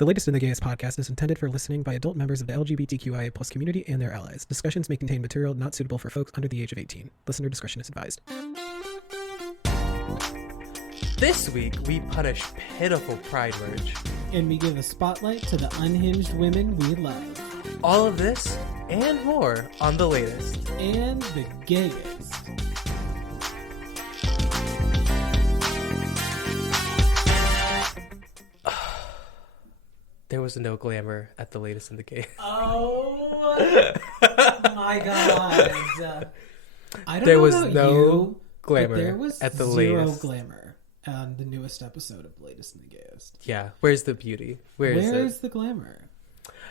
The Latest in the Gayest podcast is intended for listening by adult members of the LGBTQIA plus community and their allies. Discussions may contain material not suitable for folks under the age of 18. Listener discretion is advised. This week, we punish pitiful pride merge. And we give a spotlight to the unhinged women we love. All of this and more on The Latest. And the gayest. There was no glamour at The Latest in the Gay. Oh my god. I don't There know was about no you, glamour but there was at The zero Latest. glamour on the newest episode of Latest and the Gayest. Yeah, where's the beauty? Where is Where's it? the glamour?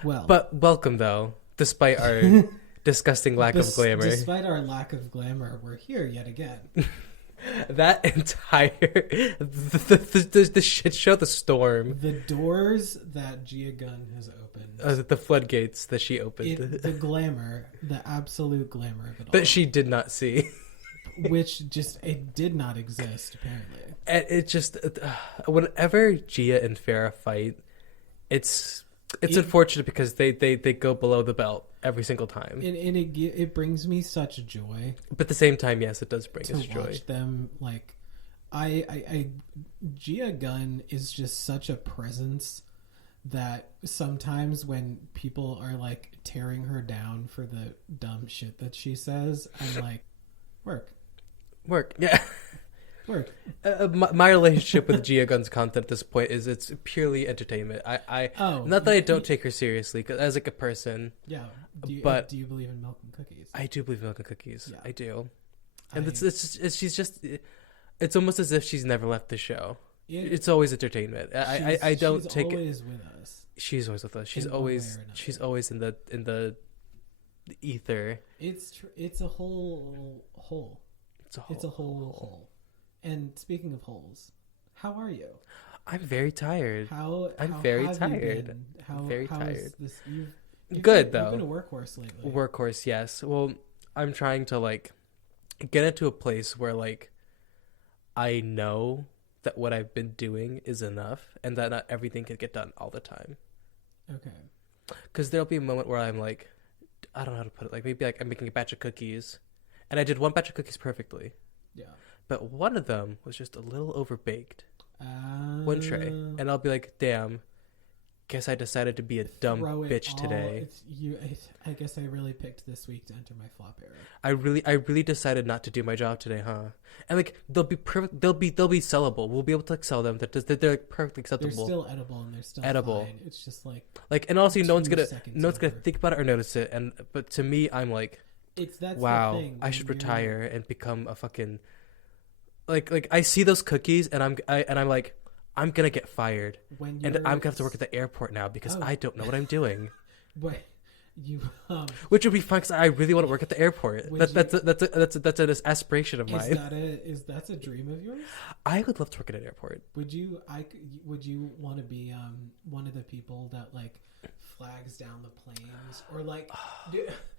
Well, But welcome, though, despite our disgusting lack of glamour. Despite our lack of glamour, we're here yet again. That entire... the shit show, the storm. The doors that Gia Gunn has opened. The floodgates that she opened. The glamour, the absolute glamour of it all. That she did not see. Which just, it did not exist, apparently. And it just... whenever Gia and Farrah fight, it's unfortunate because they go below the belt every single time. And it brings me such joy. But at the same time, yes, it does bring us to joy. watch them, like... Gia Gunn is just such a presence that sometimes when people are like tearing her down for the dumb shit that she says, I'm like, work, yeah. work. My relationship with Gia Gunn's content at this point is it's purely entertainment. Not that I don't take her seriously, 'cause as like a person. Yeah. Do you believe in milk and cookies? I do believe in milk and cookies. Yeah. I do. And it's almost as if she's never left the show. It's always entertainment. I don't take it. She's always with us. She's always with us. She's always in the ether. It's a whole hole. It's a whole hole. And speaking of holes, how are you? I'm very tired. I'm very have tired. You been? I'm very tired. Is this, Good though. You've been a workhorse lately. Workhorse, yes. Well, I'm trying to like get into a place where like I know that what I've been doing is enough and that not everything can get done all the time. Okay. Because there'll be a moment where I'm like, I don't know how to put it. Like maybe like I'm making a batch of cookies and I did one batch of cookies perfectly. Yeah. But one of them was just a little overbaked. One tray. And I'll be like, damn, guess I decided to be a dumb bitch today. I guess I really picked this week to enter my flop era. I really decided not to do my job today, huh? And like they'll be perfect. They'll be sellable. We'll be able to like sell them. They're like perfectly acceptable. They're still edible and they're still edible. Fine. It's just like and honestly, no one's gonna over. think about it or notice it. But to me, I'm like, wow, the thing. I should retire and become a fucking like I see those cookies and I'm like, I'm gonna get fired and I'm gonna have to work at the airport now because I don't know what I'm doing. But you, which would be fun because I really want to work at the airport. That's an aspiration of mine. Is that a dream of yours? I would love to work at an airport. Would you want to be one of the people that like flags down the planes or like?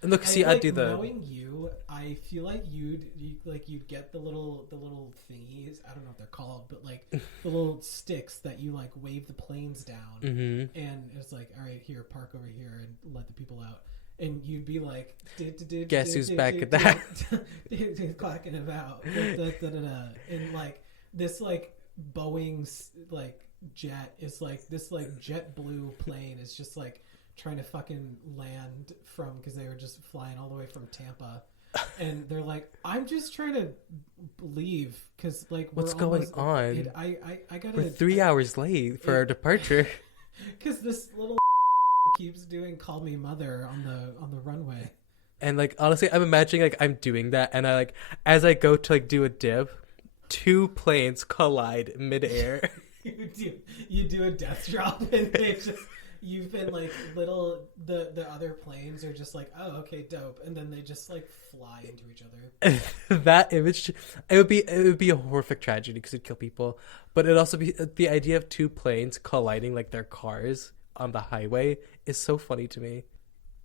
Look, see, I do the. Knowing you, I feel like you'd get the little thingies. I don't know what they're called, but like the little sticks that you like wave the planes down, and it's like, all right, here, park over here, and let the people out. And you'd be like, guess who's back at that? Clacking about, and like this like Boeing like jet is like this like JetBlue plane is just like trying to fucking land from because they were just flying all the way from Tampa, and they're like, I'm just trying to leave because like what's going on? I gotta. We're 3 hours late for our departure because this little keeps doing "Call Me Mother" on the runway. And like honestly, I'm imagining like I'm doing that, and I like as I go to like do a dip, 2 planes collide midair. you do a death drop, and they just you've been like the other planes are just like, oh, okay, dope, and then they just like fly into each other. That image, it would be a horrific tragedy because it'd kill people, but it'd also be the idea of 2 planes colliding like their cars on the highway is so funny to me.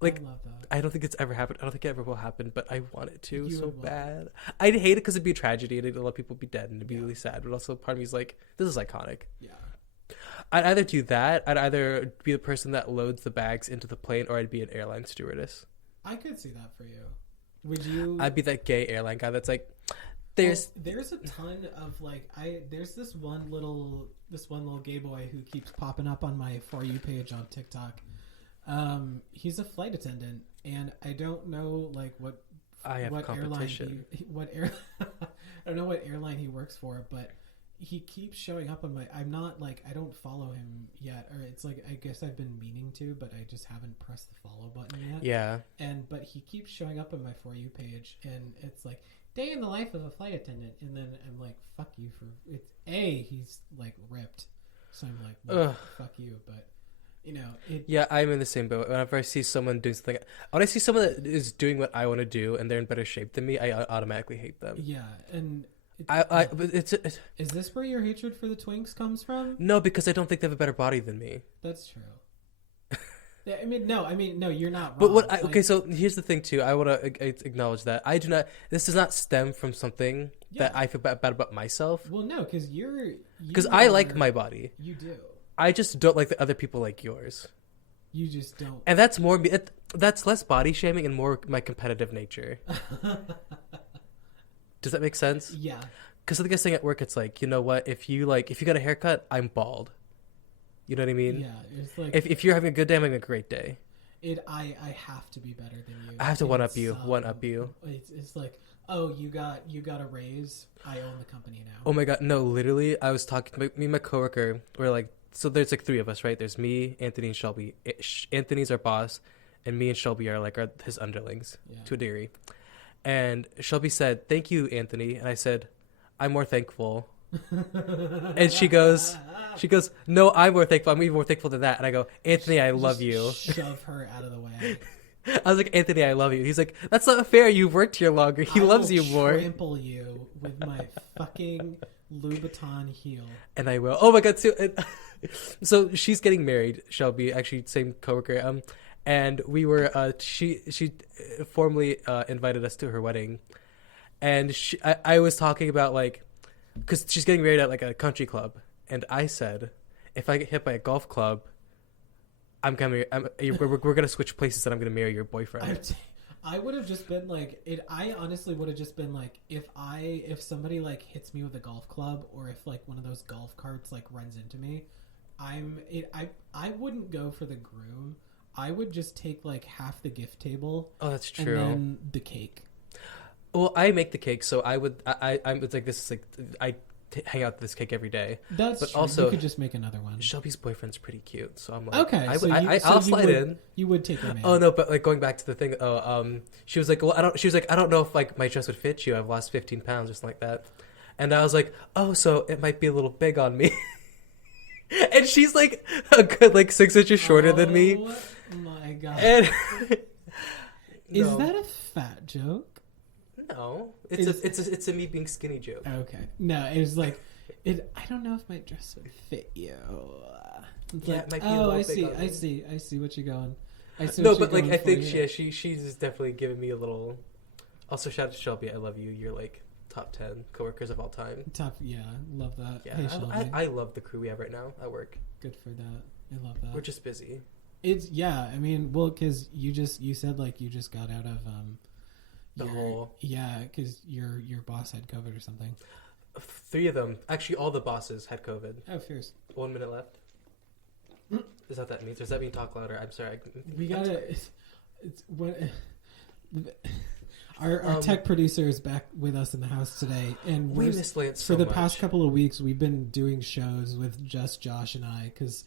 Like, I love that. I don't think it's ever happened. I don't think it ever will happen, but I want it to so bad. I'd hate it because it'd be a tragedy and a lot of people would be dead and it'd be really sad. But also part of me is like, this is iconic. Yeah. I'd either do that. I'd either be the person that loads the bags into the plane, or I'd be an airline stewardess. I could see that for you. Would you? I'd be that gay airline guy that's like, Well, there's a ton of like there's this one little gay boy who keeps popping up on my For You page on TikTok. He's a flight attendant, and I don't know like what competition. I don't know what airline he works for, but he keeps showing up on my. I'm not like I don't follow him yet, or it's like I guess I've been meaning to, but I just haven't pressed the follow button yet. Yeah. But he keeps showing up on my For You page, and it's like day in the life of a flight attendant, and then I'm like, fuck you for it's he's like ripped, so I'm like, well, fuck you, but. Yeah, I'm in the same boat. Whenever I see someone doing something, when I see someone that is doing what I want to do and they're in better shape than me, I automatically hate them. Yeah, and but it's is this where your hatred for the twinks comes from? No, because I don't think they have a better body than me. That's true. Yeah, I mean, no, you're not wrong. But okay, so here's the thing too. I want to acknowledge that I do not. This does not stem from something that I feel bad about myself. Well, no, because I like my body. You do. I just don't like the other people like yours. You just don't. And that's more that's less body shaming and more my competitive nature. Does that make sense? Yeah. Because the biggest thing at work, it's like, you know what? If you got a haircut, I'm bald. You know what I mean? Yeah. It's like if you're having a good day, I'm having a great day. I have to be better than you. I have to one up you. It's like, oh, you got a raise. I own the company now. Oh my god, no! Literally, I was talking. Me and my coworker were like, so there's like three of us, right? There's me, Anthony, and Shelby. Anthony's our boss, and me and Shelby are like his underlings to a degree. And Shelby said, "Thank you, Anthony," and I said, "I'm more thankful." And she goes, "No, I'm more thankful. I'm even more thankful than that." And I go, "Anthony, I love you." Shove her out of the way. I was like, "Anthony, I love you." He's like, "That's not fair. You've worked here longer. He loves you more." I will trample you with my fucking Louboutin heel. And I will. Oh my god! So she's getting married. Shelby, actually, same coworker. And we were. She formally invited us to her wedding, and I was talking about like, because she's getting married at like a country club, and I said, if I get hit by a golf club, we're gonna switch places, and I'm gonna marry your boyfriend. I would have just been like it. I honestly would have just been like if somebody like hits me with a golf club, or if like one of those golf carts like runs into me, I wouldn't go for the groom. I would just take like half the gift table. Oh, that's true. And then the cake. Well, I make the cake, so I'm. It's like this is like hang out with this cake every day. That's but true. Also, you could just make another one. Shelby's boyfriend's pretty cute, so I'm like, okay. I'll slide in. You would take her man. Oh no, but like going back to the thing. She was like, well, I don't know if like my dress would fit you. I've lost 15 pounds or something like that. And I was like, oh, so it might be a little big on me. And she's like a good like 6 inches shorter than me. Oh my god! And is that a fat joke? No, it's a me being skinny joke. Okay, no, it was like, I don't know if my dress would fit you. It's yeah, like, it might be oh, I see what you're going. No, but like I think she's definitely giving me a little. Also, shout out to Shelby. I love you. You're like top 10 coworkers of all time. Love that. Yeah, hey, Shelby. I love the crew we have right now at work. Good for that. I love that. We're just busy. I mean, well, because you said like you just got out of because your boss had COVID or something. 3 of them, actually, all the bosses had COVID. Oh, fierce. 1 minute left. Is that what that means? Does that mean talk louder? I'm sorry. We gotta. Our tech producer is back with us in the house today, and we miss Lance so for the much. past couple of weeks. We've been doing shows with just Josh and I because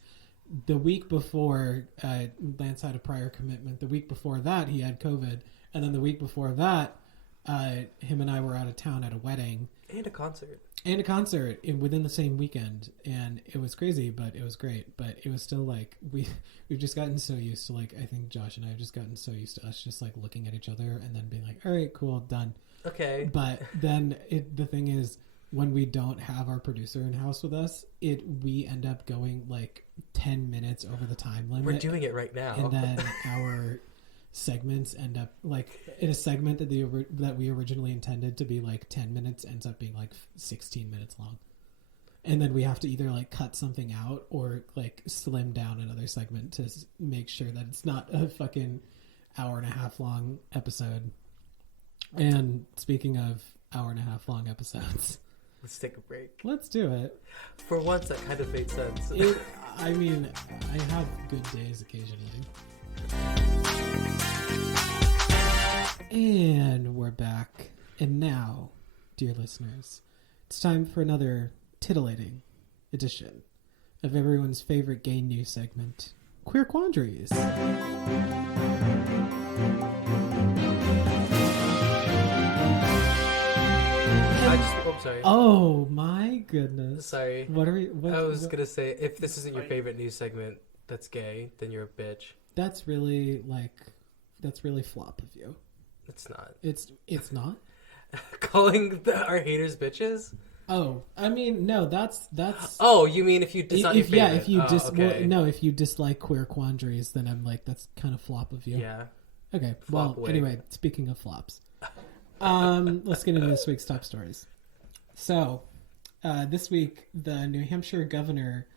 the week before Lance had a prior commitment. The week before that, he had COVID, and then the week before that, him and I were out of town at a wedding and a concert within the same weekend, and it was crazy, but it was great. But it was still like we've just gotten so used to, like, I think Josh and I have just gotten so used to us just like looking at each other and then being like, all right, cool, done. Okay. But then the thing is, when we don't have our producer in house with us, we end up going like 10 minutes over the time limit. We're doing it right now, and then our segments end up like in a segment that we originally intended to be like 10 minutes ends up being like 16 minutes long. and then we have to either like cut something out or like slim down another segment to make sure that it's not a fucking hour and a half long episode. And speaking of hour and a half long episodes, Let's take a break. let's do it. For once, that kind of made sense. I mean, I have good days occasionally. And we're back. And now, dear listeners, it's time for another titillating edition of everyone's favorite gay news segment, Queer Quandaries. Sorry. Oh my goodness. Sorry. What are we? I was gonna say, if this isn't your favorite news segment that's gay, then you're a bitch. That's really flop of you. It's not. It's not. Calling our haters bitches? Oh, I mean, no. That's. Oh, you mean if it's not your favorite? Yeah, if you okay. if you dislike Queer Quandaries, then I'm like, that's kind of flop of you. Yeah. Okay. Flop well, away. anyway, speaking of flops, let's get into this week's top stories. So, this week, the New Hampshire governor,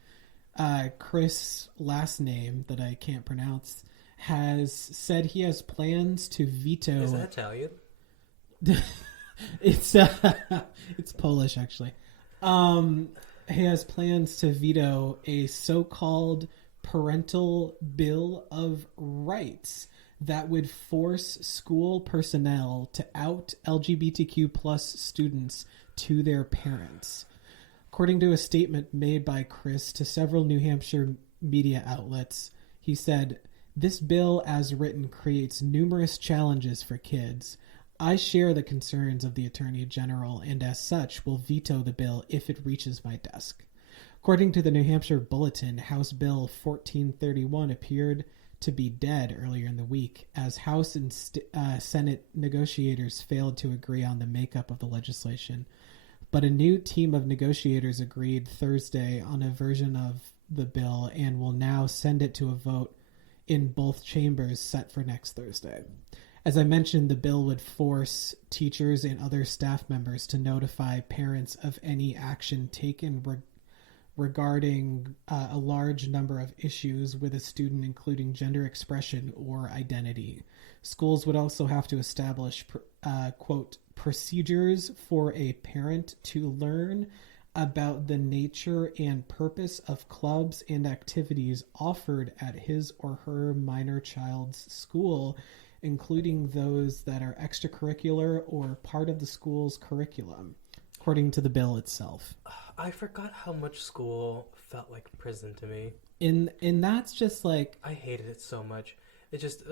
Chris, last name that I can't pronounce, has said he has plans to veto. Is that Italian? It's Polish, actually. He has plans to veto a so-called parental bill of rights that would force school personnel to out LGBTQ plus students to their parents. According to a statement made by Chris to several New Hampshire media outlets, he said, "This bill as written creates numerous challenges for kids. I share the concerns of the Attorney General and as such will veto the bill if it reaches my desk." According to the New Hampshire Bulletin, House Bill 1431 appeared to be dead earlier in the week as House and Senate negotiators failed to agree on the makeup of the legislation. But a new team of negotiators agreed Thursday on a version of the bill and will now send it to a vote in both chambers set for next Thursday. As I mentioned, the bill would force teachers and other staff members to notify parents of any action taken regarding a large number of issues with a student, including gender expression or identity. Schools would also have to establish, quote, procedures for a parent to learn about the nature and purpose of clubs and activities offered at his or her minor child's school, including those that are extracurricular or part of the school's curriculum, according to the bill itself. I forgot how much school felt like prison to me. And that's just like... I hated it so much. It just,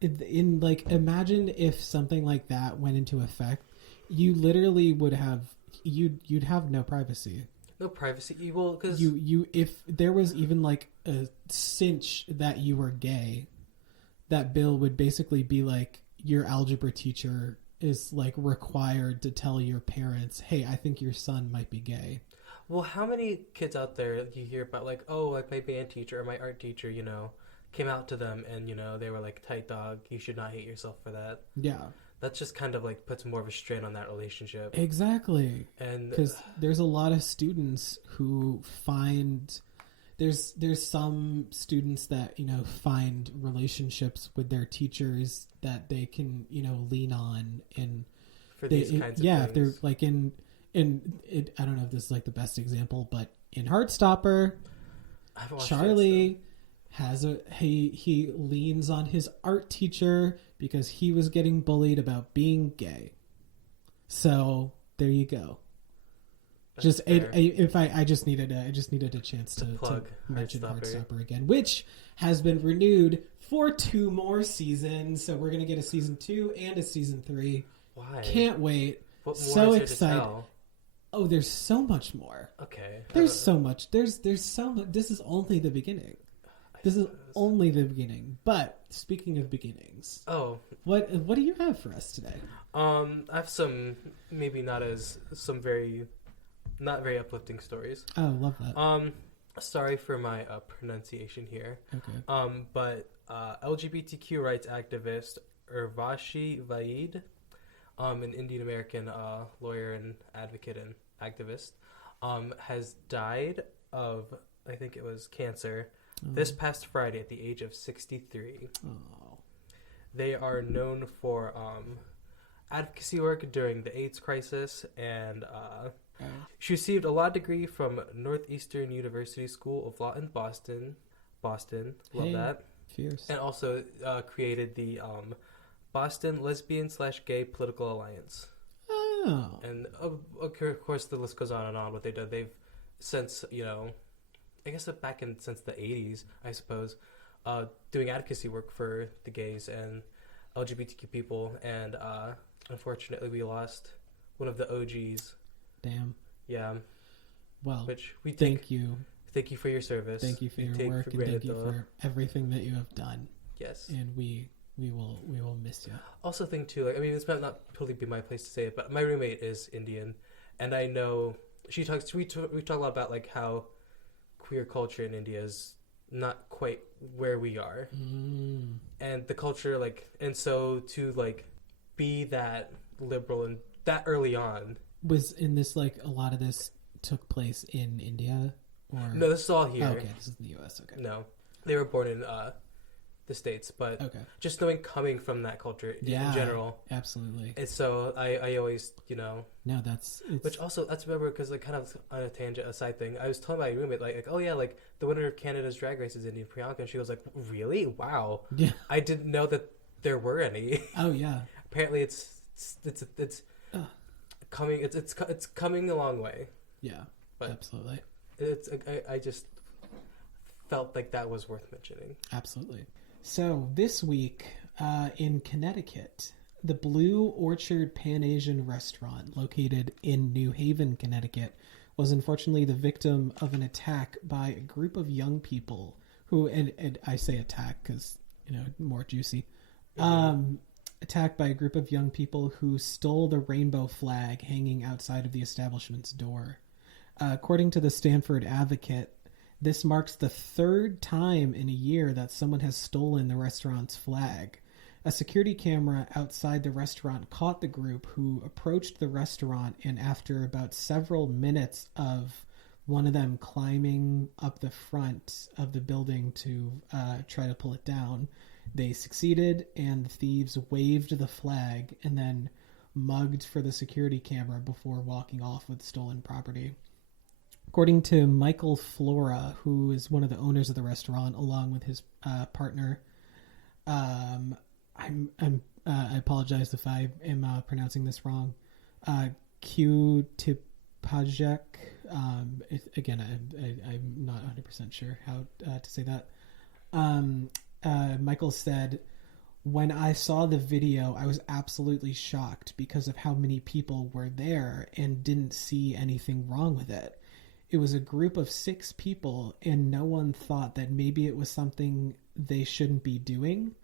In like, imagine if something like that went into effect, you literally would have... You'd have no privacy. No privacy. Well, because... You if there was even like a cinch that you were gay, that bill would basically be like, your algebra teacher is like required to tell your parents, hey, I think your son might be gay. Well, how many kids out there you hear about, like, oh, like my band teacher or my art teacher, you know, came out to them and, you know, they were like, tight dog, you should not hate yourself for that. Yeah. That just kind of like puts more of a strain on that relationship. Exactly. And because there's a lot of students who find... There's some students that, you know, find relationships with their teachers that they can, you know, lean on and for these kinds of yeah, things. if they're like in it, I don't know if this is like the best example, but in Heartstopper, Charlie he leans on his art teacher because he was getting bullied about being gay. So there you go. That's I just needed a chance to mention Heartstopper again, which has been renewed for 2 more seasons. So we're gonna get a season 2 and a season 3. Why? Can't wait. What more So is there to excited. tell? Oh, there's so much more. Okay. There's so much. There's so much. This is only the beginning. This is only the beginning. But speaking of beginnings, what do you have for us today? I have some maybe not very uplifting stories. Oh, love that. Sorry for my pronunciation here. Okay. But LGBTQ rights activist Urvashi Vaid, an Indian American lawyer and advocate and activist, has died of, I think it was cancer, this past Friday at the age of 63. Oh. They are known for advocacy work during the AIDS crisis, and she received a law degree from Northeastern University School of Law in Boston. Love Hey. that. Fierce. And also created the Boston Lesbian/Gay Political Alliance. Oh. And of course, the list goes on and on. What they did, they've since I guess since the 80s, I suppose, doing advocacy work for the gays and LGBTQ people. And unfortunately, we lost one of the OGs. Damn. Yeah, Well, which we thank you. Thank you for your service. Thank you for We your take work, for and thank granted, you though. for everything that you have done. Yes. And we will miss you. Also, think too, like, I mean, this might not totally be my place to say it, but my roommate is Indian, and I know we talk a lot about like how queer culture in India is not quite where we are, and the culture, like, and so to like be that liberal and that early on. Was in this like a lot of this took place in India, or No, this is all here. Oh, okay, this is in the U.S. Okay. No, they were born in the States, but Okay. just knowing coming from that culture Yeah. in general. Absolutely. And so I always, No, it's which also, let's remember, because like kind of on a tangent, a side thing, I was telling my roommate, like, oh yeah, like the winner of Canada's Drag Race is Indian Priyanka, and she was like, really? Wow. yeah. I didn't know that there were any. Oh yeah. Apparently it's coming, it's coming a long way. Yeah. But absolutely. I just felt like that was worth mentioning. Absolutely. So this week in Connecticut, the Blue Orchard Pan Asian restaurant located in New Haven, Connecticut, was unfortunately the victim of an attack by a group of young people who, and I say attack because, more juicy, attacked by a group of young people who stole the rainbow flag hanging outside of the establishment's door. According to the Stanford Advocate, this marks the third time in a year that someone has stolen the restaurant's flag. A security camera outside the restaurant caught the group, who approached the restaurant, and after about several minutes of one of them climbing up the front of the building to try to pull it down, they succeeded, and the thieves waved the flag and then mugged for the security camera before walking off with stolen property. According to Michael Flora, who is one of the owners of the restaurant, along with his partner, I apologize if I am pronouncing this wrong. Q Tipajek. Again, I'm not 100% sure how to say that. Michael said, "When I saw the video, I was absolutely shocked because of how many people were there and didn't see anything wrong with it. It was a group of 6 people, and no one thought that maybe it was something they shouldn't be doing."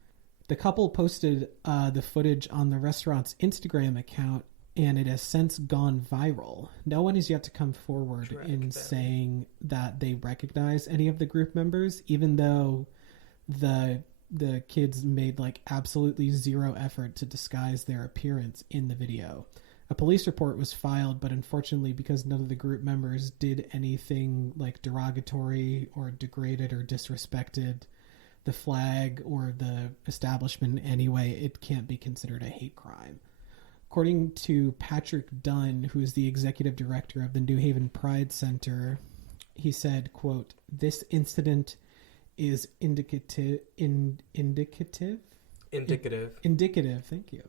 The couple posted the footage on the restaurant's Instagram account, and it has since gone viral. No one has yet to come forward in saying that they recognize any of the group members, even though the kids made like absolutely zero effort to disguise their appearance in the video. A police report was filed, but unfortunately, because none of the group members did anything like derogatory or degraded or disrespected the flag or the establishment in any way, it can't be considered a hate crime. According to Patrick Dunn, who is the executive director of the New Haven Pride Center, he said, quote, "This incident is indicative, thank you,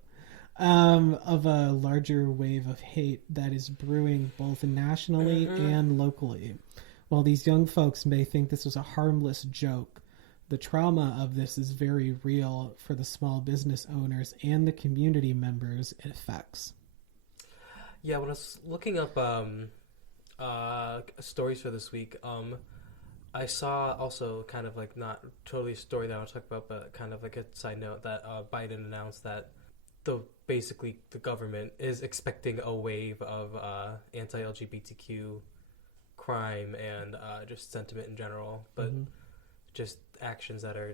of a larger wave of hate that is brewing both nationally and locally. While these young folks may think this was a harmless joke, the trauma of this is very real for the small business owners and the community members it affects." Yeah, when I was looking up stories for this week, I saw also kind of like not totally a story that I want to talk about, but kind of like a side note that Biden announced that basically the government is expecting a wave of anti-LGBTQ crime and just sentiment in general, but just actions that are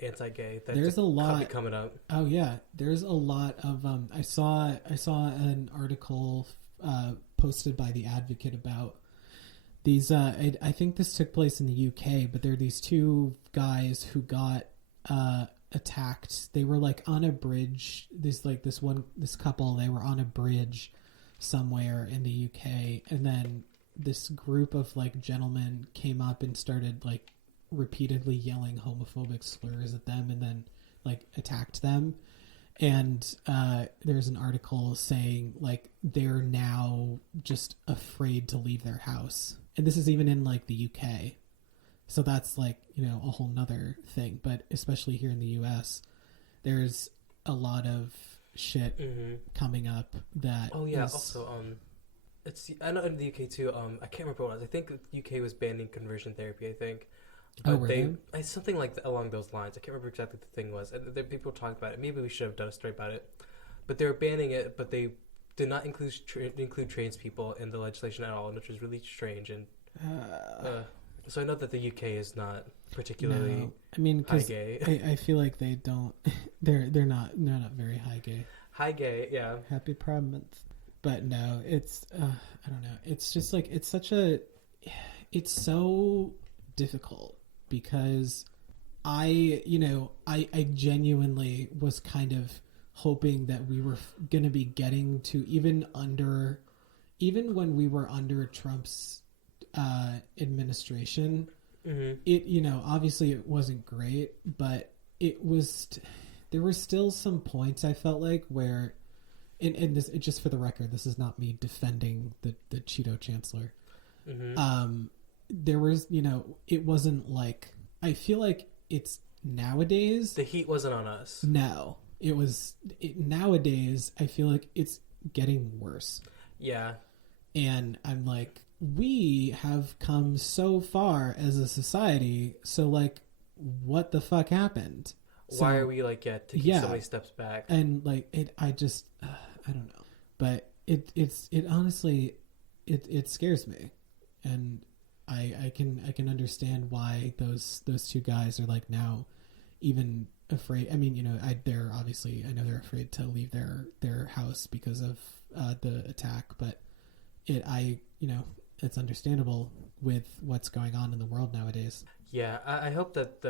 anti-gay. There's a lot coming up. Oh yeah, there's a lot of. I saw an article posted by the Advocate about These I think this took place in the UK, but there are these two guys who got attacked. They were like on a bridge. This couple, they were on a bridge somewhere in the UK, and then this group of like gentlemen came up and started like repeatedly yelling homophobic slurs at them, and then like attacked them. And there's an article saying like they're now just afraid to leave their house, and this is even in like the UK. So that's like, you know, a whole nother thing. But especially here in the US, there's a lot of shit coming up that also it's I know in the UK too, I can't remember what it was. I think the UK was banning conversion therapy, I think. But really? Something like along those lines. I can't remember exactly what the thing was. And there people talked about it. Maybe we should have done a story about it. But they were banning it, but they did not include trans people in the legislation at all, which was really strange. And so I know that the UK is not particularly no. I mean, high gay. I feel like they don't. They're not very high gay. High gay, yeah. Happy Pride Month. But no, it's I don't know. It's just like it's so difficult because I genuinely was kind of hoping that we were going to be getting to even when we were under Trump's administration, it, you know, obviously it wasn't great, but there were still some points I felt like where, and this, just for the record, this is not me defending the Cheeto Chancellor. There was, you know, it wasn't like, I feel like it's nowadays. The heat wasn't on us. No, nowadays, I feel like it's getting worse. Yeah. And I'm like, we have come so far as a society. So like, what the fuck happened? Why are we like taking so many steps back? And like I just I don't know, but it honestly it scares me, and I can understand why those two guys are like now even afraid. I mean, you know, they're obviously, I know they're afraid to leave their house because of the attack, but you know, it's understandable with what's going on in the world nowadays. Yeah, I hope that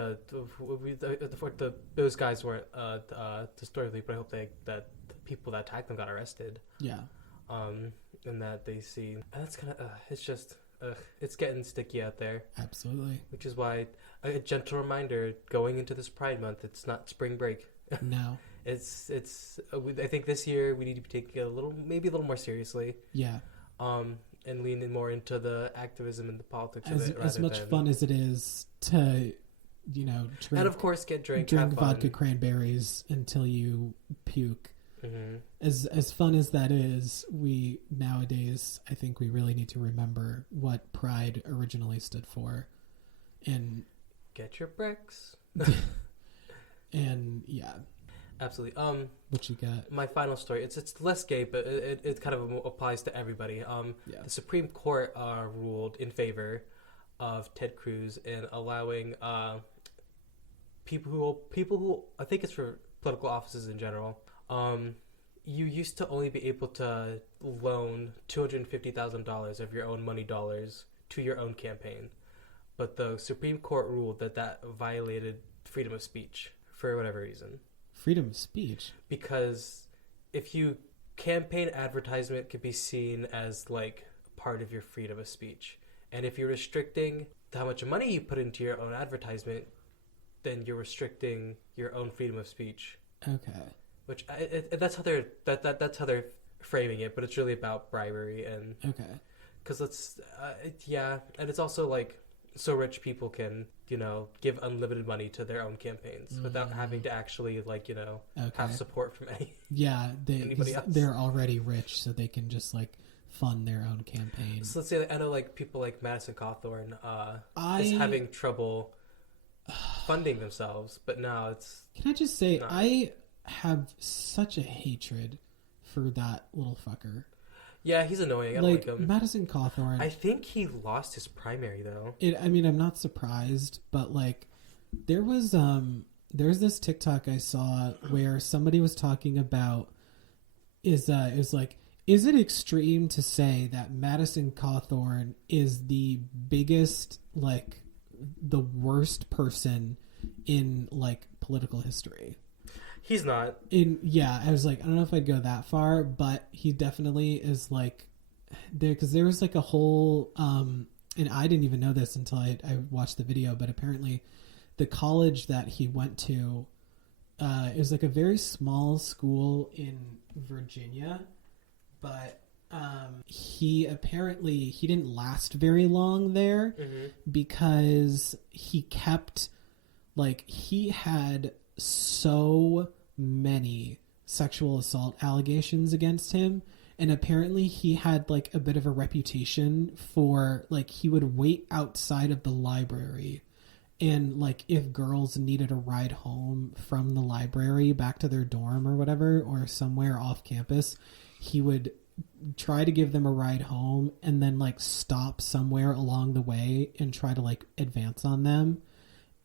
those guys weren't the story, but I hope that the people that attacked them got arrested. Yeah. And that they see. And that's kind of it's just it's getting sticky out there. Absolutely. Which is why a gentle reminder going into this Pride Month, it's not spring break. No. it's I think this year we need to be taking it a little more seriously. Yeah. And leaning more into the activism and the politics of it. As much fun as it is to, you know, drink, and of course drink vodka cranberries until you puke. Mm-hmm. As fun as that is, we nowadays, I think we really need to remember what Pride originally stood for, and get your bricks. And yeah. Absolutely. What you got? My final story. It's less gay, but it kind of applies to everybody. The Supreme Court ruled in favor of Ted Cruz in allowing people who I think it's for political offices in general. You used to only be able to loan $250,000 of your own money dollars to your own campaign, but the Supreme Court ruled that violated freedom of speech for whatever reason. Freedom of speech? Because if you campaign advertisement could be seen as like part of your freedom of speech. And if you're restricting how much money you put into your own advertisement, then you're restricting your own freedom of speech. Okay. Which that's how they're framing it, but it's really about bribery and okay. Because and it's also like so rich people can, you know, give unlimited money to their own campaigns without having to actually, like, you know, have support from anybody else. They're already rich, so they can just like fund their own campaign. So let's say, I know like people like Madison Cawthorn is having trouble funding themselves, but now it's. Can I just say I have such a hatred for that little fucker. Yeah, he's annoying. I don't like him. Madison Cawthorn. I think he lost his primary though. I mean, I'm not surprised, but like, there's this TikTok I saw where somebody was talking about is like is it extreme to say that Madison Cawthorn is the biggest, like, the worst person in, like, political history? He's not. I was like, I don't know if I'd go that far, but he definitely is, like, there, because there was like a whole and I didn't even know this until I watched the video, but apparently the college that he went to is like a very small school in Virginia, but he didn't last very long there because he had so many sexual assault allegations against him. And apparently he had, like, a bit of a reputation for, like, he would wait outside of the library. And, like, if girls needed a ride home from the library back to their dorm or whatever, or somewhere off campus, he would try to give them a ride home and then, like, stop somewhere along the way and try to, like, advance on them.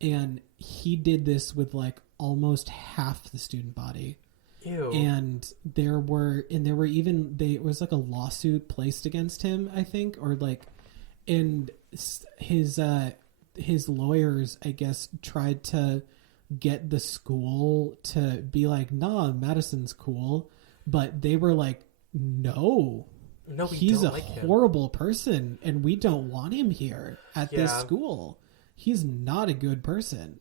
And he did this with, like, almost half the student body. Ew. And there was like a lawsuit placed against him, I think, or like, and his lawyers, I guess, tried to get the school to be like, nah, Madison's cool, but they were like, no, he's a horrible person and we don't want him here at this school. He's not a good person.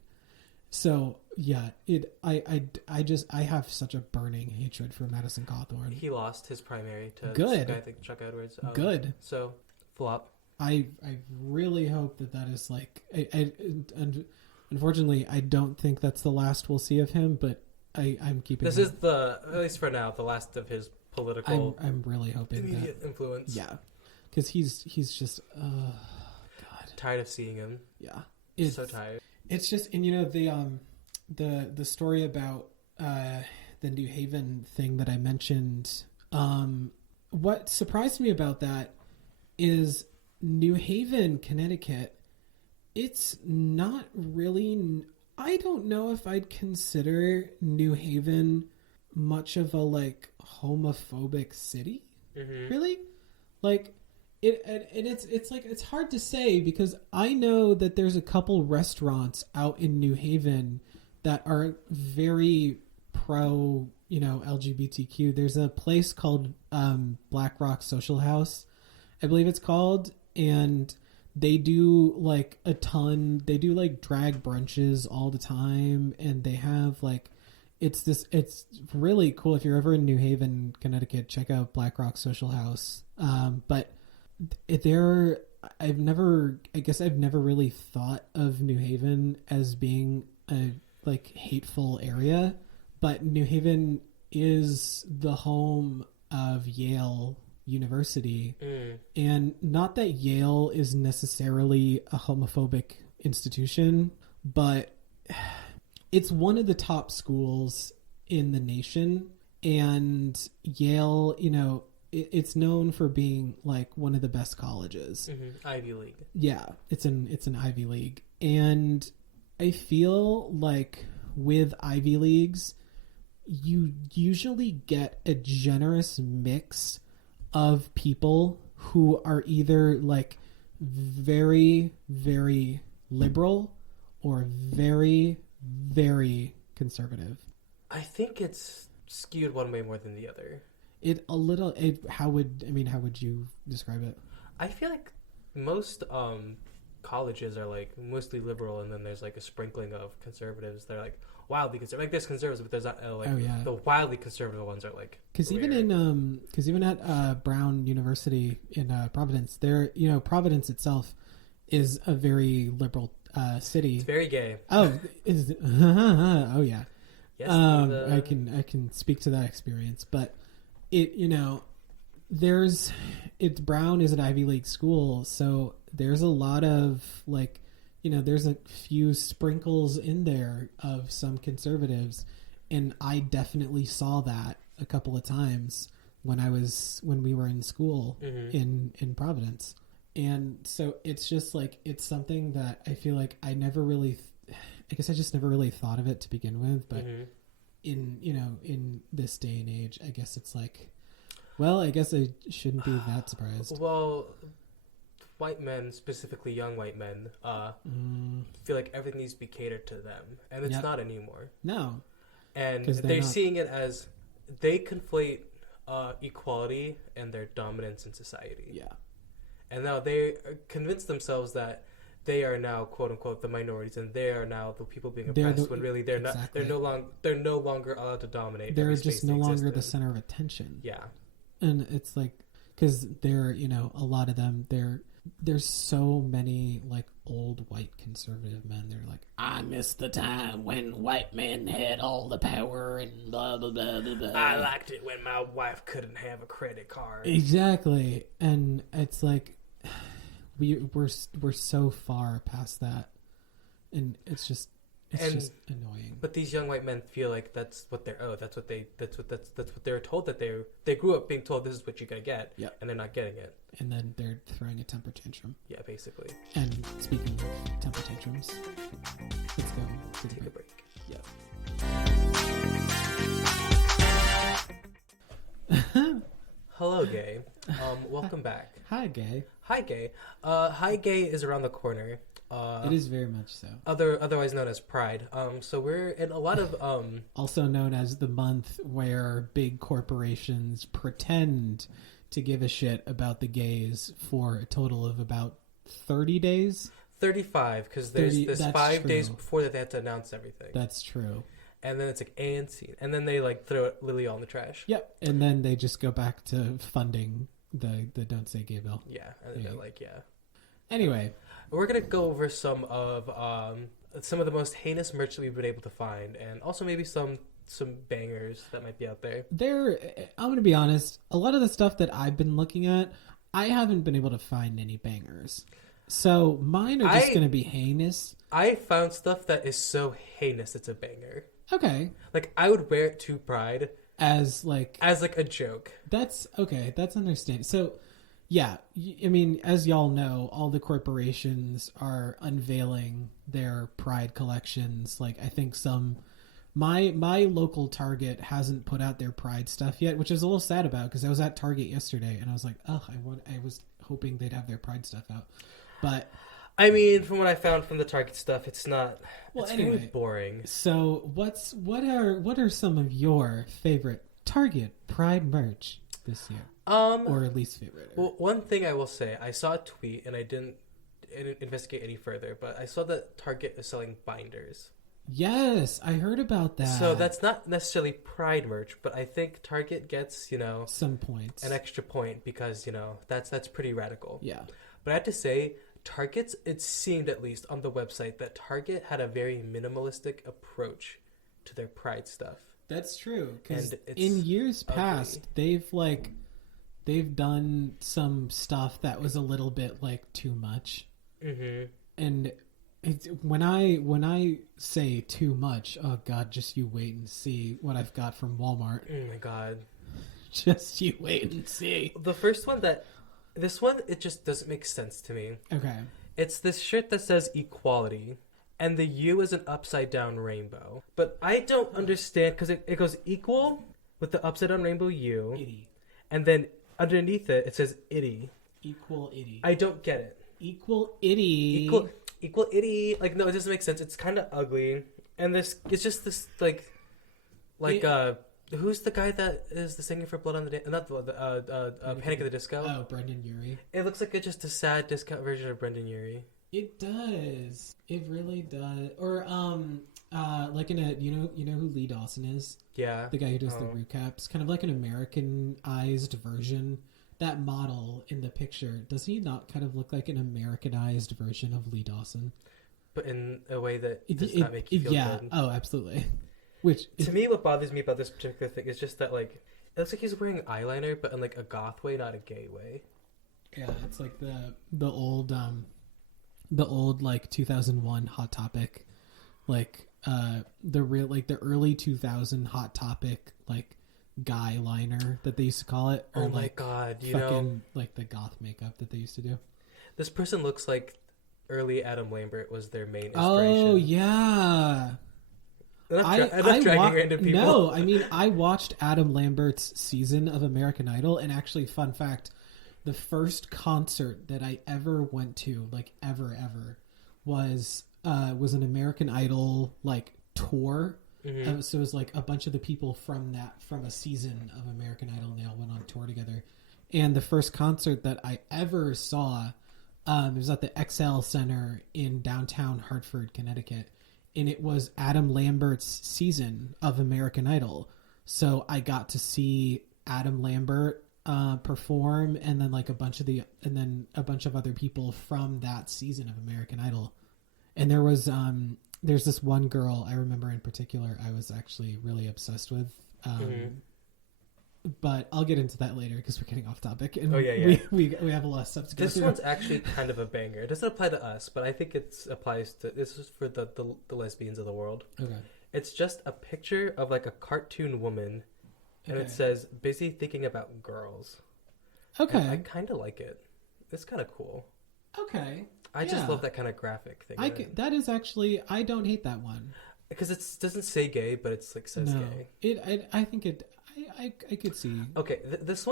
So yeah, I have such a burning hatred for Madison Cawthorn. He lost his primary to Good. I think Chuck Edwards. Good. So flop. I really hope that is like. And unfortunately, I don't think that's the last we'll see of him. But I'm keeping. This is at least for now, the last of his political. I'm really hoping immediate influence. Yeah, because he's just God, tired of seeing him. Yeah, so tired. It's just, and you know, the story about the New Haven thing that I mentioned. What surprised me about that is New Haven, Connecticut. It's not really. I don't know if I'd consider New Haven much of a, like, homophobic city. Really, like. It's like, it's hard to say because I know that there's a couple restaurants out in New Haven that are very pro, you know, LGBTQ. There's a place called Black Rock Social House, I believe it's called, and they do like a ton. They do like drag brunches all the time, and they have like it's really cool. If you're ever in New Haven, Connecticut, check out Black Rock Social House. But I've never really thought of New Haven as being a, like, hateful area, but New Haven is the home of Yale University. And not that Yale is necessarily a homophobic institution, but it's one of the top schools in the nation, and Yale, you know, it's known for being like one of the best colleges. Ivy League. Yeah, it's an Ivy League. And I feel like with Ivy Leagues, you usually get a generous mix of people who are either like very, very liberal or very, very conservative. I think it's skewed one way more than the other. How would you describe it? I feel like most colleges are like mostly liberal, and then there's like a sprinkling of conservatives. They're like wildly conservative. Like there's conservatives, but there's not the wildly conservative ones are like. Because even at Brown University in Providence, Providence itself is a very liberal city. It's very gay. Oh, oh yeah. Yes, I can speak to that experience, but. Brown is an Ivy League school, so there's a lot of like, there's a few sprinkles in there of some conservatives, and I definitely saw that a couple of times when we were in school in Providence, and so it's just like it's something that I feel like I just never really thought of it to begin with, but. In this day and age, I guess it's like Well, I guess I shouldn't be that surprised. Well, white men, specifically young white men, feel like everything needs to be catered to them, and it's Yep. not anymore. No. And 'Cause they're they're not. seeing it as they conflate equality and their dominance in society. Yeah. And now they convince themselves that they are now quote unquote the minorities, and they are now the people being They're oppressed. the- when really they're exactly. not. They're no longer allowed to dominate. They're every just space no they exist longer the in. center of attention. Yeah. And it's like, because they're, a lot of them, there's so many like old white conservative men. They're like, I miss the time when white men had all the power and blah blah blah blah blah. I liked it when my wife couldn't have a credit card. Exactly, and it's like we're so far past that, and it's just annoying. But these young white men feel like that's what they're owed. That's what they're told, that they grew up being told this is what you're gonna get. Yep. And they're not getting it. And then they're throwing a temper tantrum. Yeah, basically. And speaking of temper tantrums, let's go to the Take a break. break. Yeah. Hello, gay. Welcome back. Hi, gay. Hi, gay. Hi, gay is around the corner. It is very much so. Otherwise known as Pride. So we're in a lot of Also known as the month where big corporations pretend to give a shit about the gays for a total of about 30 days. 35, because there's 30, 5 true. days before that they have to announce everything. That's true. And then it's like A and C, and then they like throw it literally all in the trash. Yep. And then they just go back to funding the Don't Say Gay bill. Yeah, and Yeah. they're like, yeah. Anyway, We're gonna go over some of the most heinous merch that we've been able to find, and also maybe some bangers that might be out there. I'm going to be honest, a lot of the stuff that I've been looking at, I haven't been able to find any bangers. So mine are just going to be heinous. I found stuff that is so heinous it's a banger. Okay. Like, I would wear it to Pride As a joke. that's okay. That's understandable. So, yeah, I mean, as y'all know, all the corporations are unveiling their Pride collections. Like, I think my local Target hasn't put out their Pride stuff yet, which is a little sad about because I was at Target yesterday and I was like, oh, I was hoping they'd have their Pride stuff out, but I mean, from what I found from the Target stuff, it's not. Well, it's anyway, really boring. So, what are some of your favorite Target Pride merch this year? Or at least favorite. Well, one thing I will say, I saw a tweet and I didn't investigate any further, but I saw that Target is selling binders. Yes, I heard about that. So that's not necessarily Pride merch, but I think Target gets, some points. an extra point because, that's pretty radical. Yeah. But I have to say, it seemed at least on the website that Target had a very minimalistic approach to their Pride stuff. That's true. Because And it's in years ugly. past, they've done some stuff that was a little bit too much. Mm-hmm. And when I say too much, oh god, just you wait and see what I've got from Walmart. Oh my god. Just you wait and see. This one, it just doesn't make sense to me. Okay. It's this shirt that says equality, and the U is an upside down rainbow. But I don't understand, because it goes equal with the upside down rainbow U, Itty. and then underneath it says itty. Equal itty. I don't get it. Equal itty. Equal itty. Like, no, it doesn't make sense. It's kind of ugly. And it's just this, who's the guy that is the singer for Blood on the Dance? Not Panic at the Disco. Oh, Brendan Urie. It looks like it's just a sad discount version of Brendan Urie. It does. It really does. Or like in a you know who Lee Dawson is? Yeah. The guy who does the recaps. Kind of like an Americanized version. That model in the picture, does he not kind of look like an Americanized version of Lee Dawson? But in a way that does not make you feel good. Oh, absolutely. Which to me, what bothers me about this particular thing is just that, it looks like he's wearing eyeliner, but in a goth way, not a gay way. Yeah, it's like the old 2001 Hot Topic, the early 2000 Hot Topic guy liner that they used to call it. Or oh my god, the goth makeup that they used to do. This person looks like early Adam Lambert was their main inspiration. Oh yeah. Enough dragging random people. No, I mean, I watched Adam Lambert's season of American Idol, and actually, fun fact, the first concert that I ever went to, like ever, was an American Idol like tour. Mm-hmm. So it was like a bunch of the people from a season of American Idol, and they all went on tour together. And the first concert that I ever saw, it was at the XL Center in downtown Hartford, Connecticut. And it was Adam Lambert's season of American Idol. So I got to see Adam Lambert perform, and then a bunch of other people from that season of American Idol. And there's this one girl I remember in particular I was actually really obsessed with. But I'll get into that later because we're getting off topic. And we have a lot of stuff to go This through. one's actually kind of a banger. It doesn't apply to us, but I think it applies to... This is for the lesbians of the world. Okay. It's just a picture of like a cartoon woman, and it says, busy thinking about girls. Okay. And I kind of like it. It's kind of cool. Okay. I just love that kind of graphic thing. That is actually... I don't hate that one. Because it doesn't say gay, but it's like says gay. I think it... I could see. Okay, this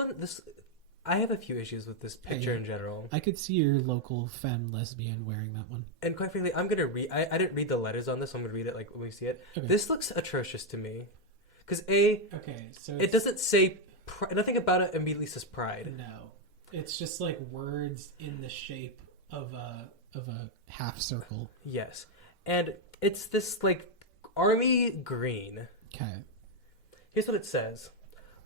I have a few issues with this picture in general. I could see your local femme lesbian wearing that one. And quite frankly, I'm gonna read. I didn't read the letters on this. So I'm gonna read it like when we see it. Okay. This looks atrocious to me, because so it doesn't say nothing about it immediately says pride. No, it's just like words in the shape of a half circle. Yes, and it's this like army green. Okay. Here's what it says.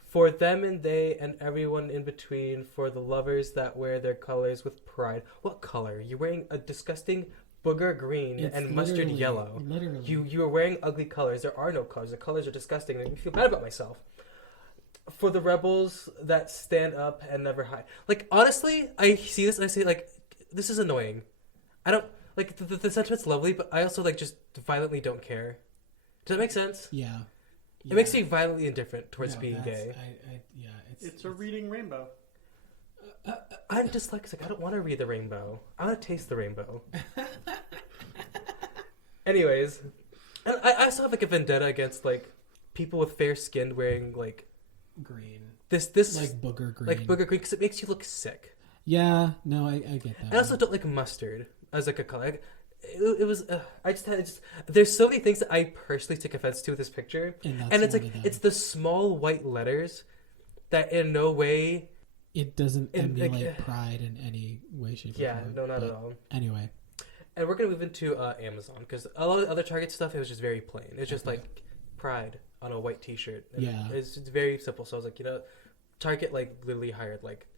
For them and they and everyone in between, for the lovers that wear their colors with pride. What color? You're wearing a disgusting booger green and mustard yellow. Literally. You are wearing ugly colors. There are no colors. The colors are disgusting. They make me feel bad about myself. For the rebels that stand up and never hide. Like, honestly, I see this and I say, like, this is annoying. I don't... Like, the sentiment's lovely, but I also, like, just violently don't care. Does that make sense? Yeah. It makes me violently indifferent towards being gay. It's a reading rainbow. I'm dyslexic. I don't want to read the rainbow. I want to taste the rainbow. Anyways, I also have like a vendetta against like people with fair skin wearing like green. This like booger green. Like booger green because it makes you look sick. Yeah, no, I get that. I also don't like mustard as like a color. It was there's so many things that I personally take offense to with this picture, and it's like it's the small white letters that in no way it doesn't emulate pride in any way, shape, or form. No, not at all. Anyway, and we're gonna move into Amazon because a lot of the other Target stuff it was just very plain. It's just like pride on a white T-shirt. And it's very simple. So I was like, Target like literally hired like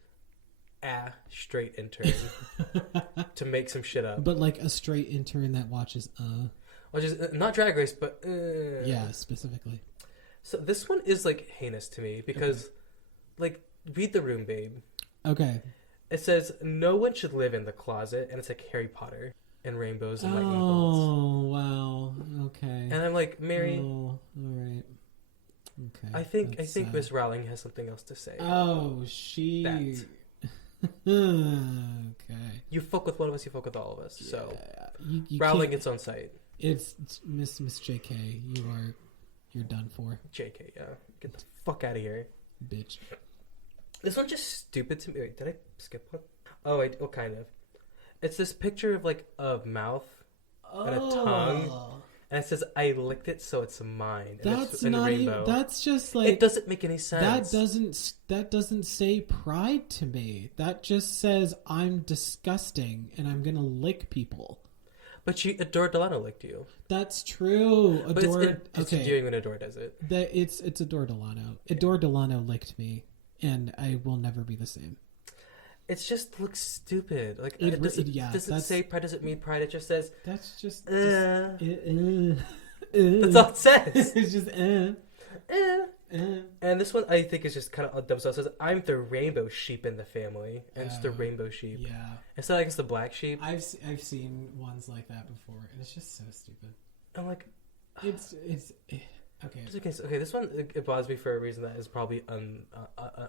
straight intern to make some shit up, but like a straight intern that watches which is not Drag Race, but yeah, specifically. So this one is like heinous to me because like read the room, babe. Okay. It says no one should live in the closet, and it's like Harry Potter and rainbows and lightning bolts. Oh wow. Okay. And I'm like, Mary. Oh, all right. Okay. I think Miss Rowling has something else to say. Oh, she. That. Okay. You fuck with one of us, you fuck with all of us. Yeah. So you Rowling, it's on site. It's Miss JK. You're done for. JK, yeah. Get the fuck out of here, bitch. This one's just stupid to me. Wait, did I skip one? Oh, kind of. It's this picture of like a mouth and a tongue. And it says, I licked it, so it's mine. And that's it's in not rainbow. even, that's just like... It doesn't make any sense. That doesn't say pride to me. That just says, I'm disgusting, and I'm gonna lick people. But Adore Delano licked you. That's true. But it's endearing when Adore does it. It's Adore Delano. Adore Delano licked me, and I will never be the same. It just looks stupid. Like it doesn't say pride. Doesn't mean pride. It just says. That's just. That's all it says. It's just. And this one I think is just kind of dumb. So it says, "I'm the rainbow sheep in the family," and it's the rainbow sheep. Yeah. Instead, I guess the black sheep. I've seen ones like that before, and it's just so stupid. I'm like, it's okay. Okay, this one it bothers me for a reason that is probably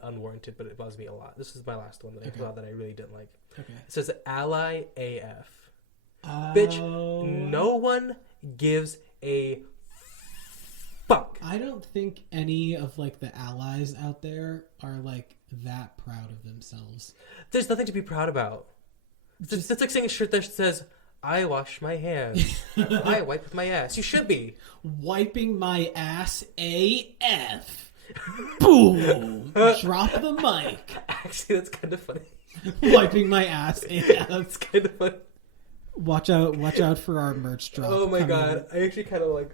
unwarranted, but it bothers me a lot. This is my last one that I thought that I really didn't like. Okay. It says Ally AF. Bitch, no one gives a fuck. I don't think any of like the allies out there are like that proud of themselves. There's nothing to be proud about. That's like saying a shirt that says, I wash my hands. I wipe my ass. You should be. Wiping my ass AF. Boom. Drop the mic. Actually, that's kind of funny. Wiping my ass AF. That's kind of funny. Watch out for our merch drop. Oh my coming. god. I actually kind of like...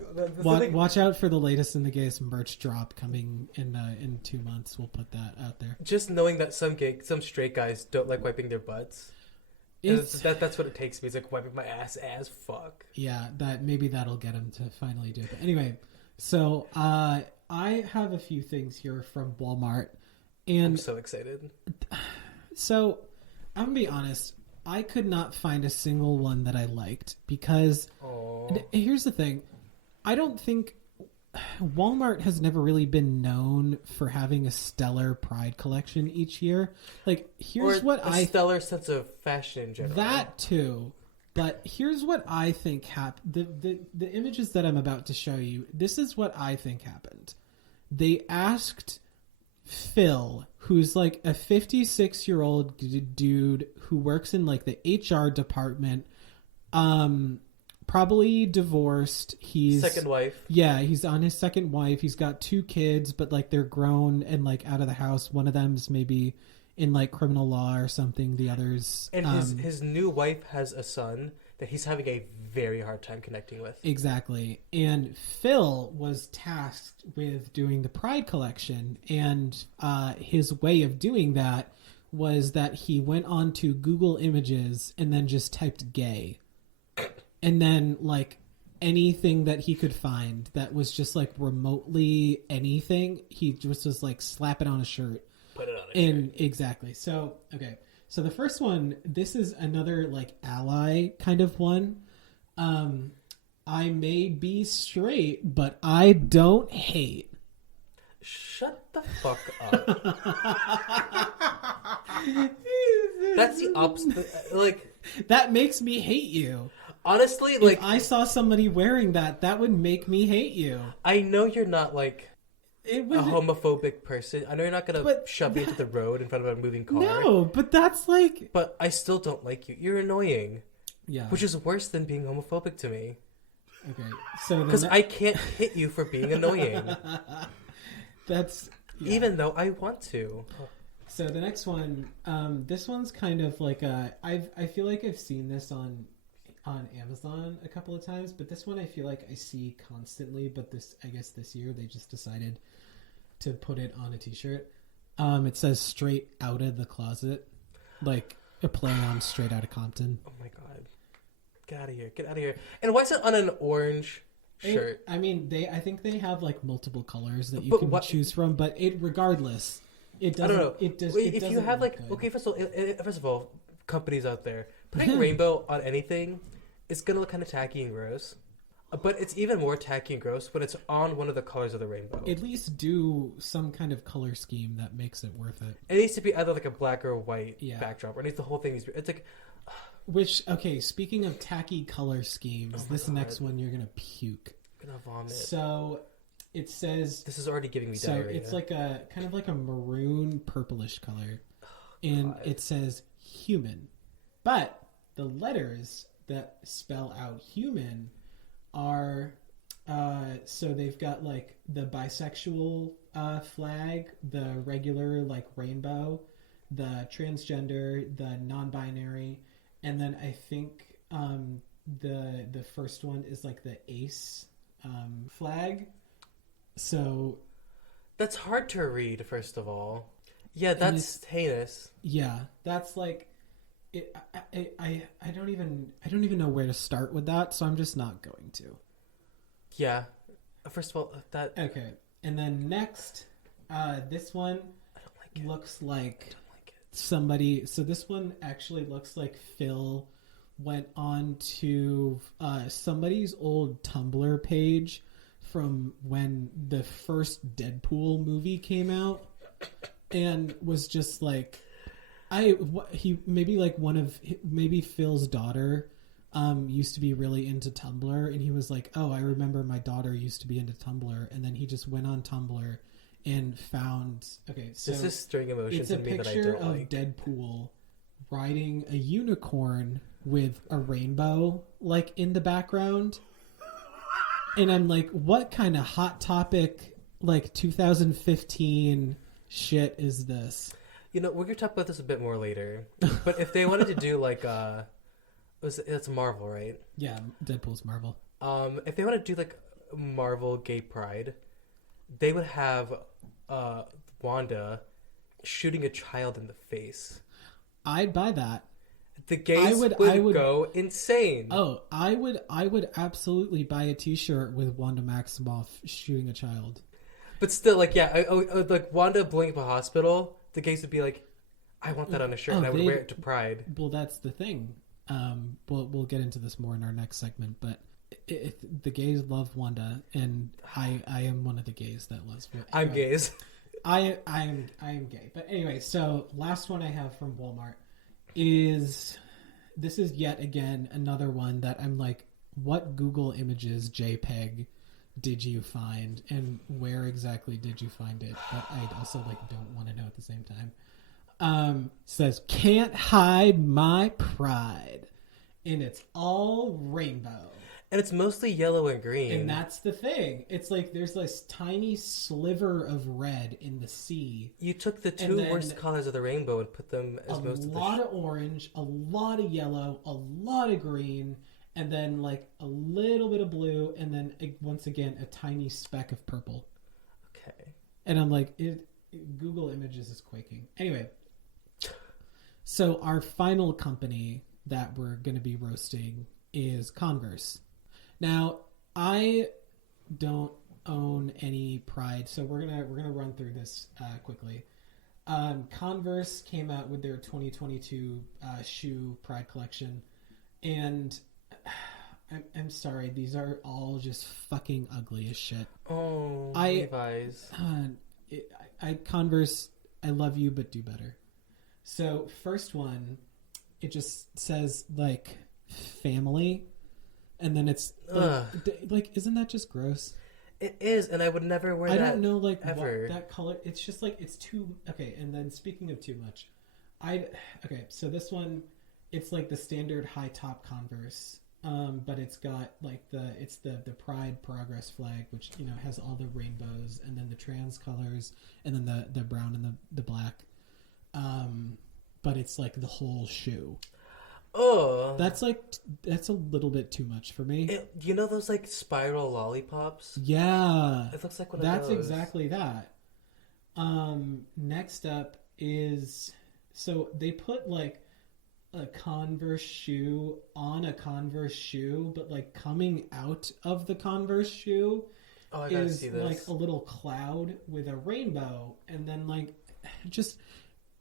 Watch out for the latest in the gays merch drop coming in 2 months. We'll put that out there. Just knowing that some straight guys don't like wiping their butts. That's what it takes me. It's like wiping my ass as fuck. Yeah, maybe that'll get him to finally do it. But anyway, so I have a few things here from Walmart, and I'm so excited. So I'm gonna be honest. I could not find a single one that I liked because here's the thing. I don't think Walmart has never really been known for having a stellar Pride collection each year. Like, here's what a stellar sense of fashion in general. That too. But here's what I think happened. The images that I'm about to show you, this is what I think happened. They asked Phil, who's like a 56-year-old dude who works in like the HR department, probably divorced. He's second wife. Yeah, he's on his second wife. He's got 2 kids, but like they're grown and like out of the house. One of them's maybe in like criminal law or something. The other's and his new wife has a son that he's having a very hard time connecting with. Exactly. And Phil was tasked with doing the Pride collection, and his way of doing that was that he went on to Google Images and then just typed gay. And then, like, anything that he could find that was just, like, remotely anything, he just was, like, slap it on a shirt. Put it on a shirt. Exactly. So, okay. So the first one, this is another, like, ally kind of one. I may be straight, but I don't hate. Shut the fuck up. That's the opposite. Like, that makes me hate you. Honestly, like, if I saw somebody wearing that would make me hate you. I know you're not like a homophobic person. I know you're not gonna shove me into the road in front of a moving car. No, but that's like. But I still don't like you. You're annoying. Yeah. Which is worse than being homophobic to me. Okay, so because I can't hit you for being annoying. That's even though I want to. So the next one, this one's kind of like I feel like I've seen this on Amazon a couple of times, but this one I feel like I see constantly. But I guess this year they just decided to put it on a T-shirt. It says "Straight out of the closet," like a play on "Straight Outta Compton." Oh my god. Get out of here. Get out of here. And why is it on an orange shirt? I mean, I think they have like multiple colors that you can choose from, but regardless, it doesn't. I don't know. It does. Wait, if you have like, good. Okay, first of all, companies out there putting rainbow on anything is gonna look kind of tacky and gross. But it's even more tacky and gross when it's on one of the colors of the rainbow. At least do some kind of color scheme that makes it worth it. It needs to be either like a black or white backdrop, or it needs the whole thing. It's like. Okay, speaking of tacky color schemes, this next one you're gonna puke. I'm gonna vomit. So it says this is already giving me diarrhea. So it's like a kind of like a maroon purplish color, and it says human, but the letters that spell out human are so they've got like the bisexual flag, the regular like rainbow, the transgender, the non-binary. And then I think the first one is like the ace flag. So that's hard to read. First of all, yeah, that's heinous. Yeah, that's like it. I don't even know where to start with that. So I'm just not going to. Yeah, first of all, that okay. And then next, this one looks like. Somebody, so this one actually looks like Phil went on to somebody's old Tumblr page from when the first Deadpool movie came out, and was just like, maybe Phil's daughter used to be really into Tumblr, and he was like, "Oh, I remember my daughter used to be into Tumblr," and then he just went on Tumblr and found. Okay, so this is stirring emotions it's a in me that I picture don't of like. Deadpool riding a unicorn with a rainbow like in the background, and I'm like, what kind of hot topic like 2015 shit is this? You know, we're gonna talk about this a bit more later. But if they wanted to do like it's Marvel, right? Yeah, Deadpool's Marvel. If they want to do like Marvel Gay Pride, they would have Wanda shooting a child in the face. I'd buy that. The gays would go insane. Oh, I would absolutely buy a T-shirt with Wanda Maximoff shooting a child. But still, like, yeah, like Wanda blowing up a hospital, the gays would be like, I want that on a shirt, and I would wear it to Pride. Well, that's the thing. We'll get into this more in our next segment, but the gays love Wanda, and I am one of the gays that loves. Anyway, I'm gays. I am gay. But anyway, so last one I have from Walmart is this is yet again another one that I'm like, what Google Images JPEG did you find, and where exactly did you find it? But I also like don't want to know at the same time. Says can't hide my pride, and it's all rainbow. And it's mostly yellow and green. And that's the thing. It's like there's this tiny sliver of red in the sea. You took the two worst colors of the rainbow and put them as most of the... A lot of orange, a lot of yellow, a lot of green, and then like a little bit of blue, and then once again a tiny speck of purple. Okay. And I'm like, Google Images is quaking. Anyway, so our final company that we're going to be roasting is Converse. Now, I don't own any Pride, so we're gonna run through this quickly. Converse came out with their 2022 shoe Pride collection, and I'm sorry, these are all just fucking ugly as shit. Oh, Levi's. Converse, I love you, but do better. So first like, it just says like family. And then it's like, isn't that just gross? It is, and I would never wear that. I don't know, like ever. what that color. It's just like it's too okay. And then speaking of too much, so this one, it's like the standard high top Converse, but it's got like the Pride Progress flag, which has all the rainbows, and then the trans colors, and then the brown and the black. But it's like the whole shoe. Oh, that's a little bit too much for me. You know those like spiral lollipops? Yeah, it looks like one of those. That's exactly that. Next up is so they put like a Converse shoe on a Converse shoe, but like coming out of the Converse shoe is like a little cloud with a rainbow, and then like just.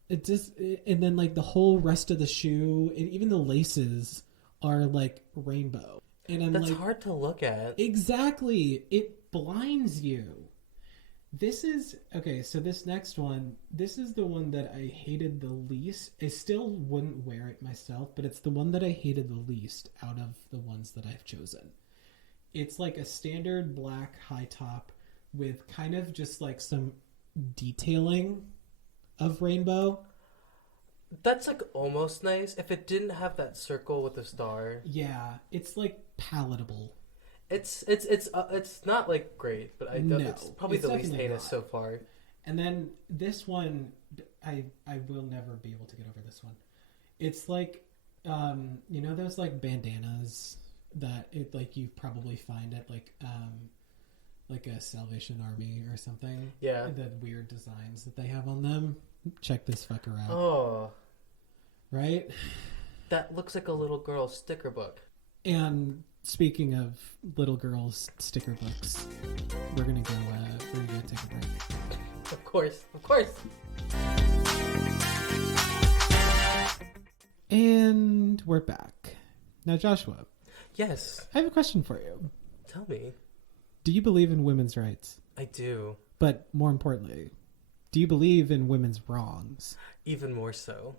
And then like the whole rest of the shoe and even the laces are like rainbow. And I'm That's like, hard to look at. Exactly. It blinds you. This is okay, so this next one, this is the one that I hated the least. I still wouldn't wear it myself, but it's the one that I hated the least out of the ones that I've chosen. It's like a standard black high top with kind of just like some detailing of rainbow. That's like almost nice if it didn't have that circle with the star. Yeah, it's like palatable. It's not like great, but it's probably the least heinous so far. And then this one, I will never be able to get over this one. It's like those like bandanas that it like you probably find at like a Salvation Army or something. Yeah. The weird designs that they have on them. Check this fucker out. Oh. Right? That looks like a little girl's sticker book. And speaking of little girls' sticker books, we're gonna go take a break. Of course. And we're back. Now, Joshua. Yes. I have a question for you. Tell me. Do you believe in women's rights? I do. But more importantly, do you believe in women's wrongs? Even more so.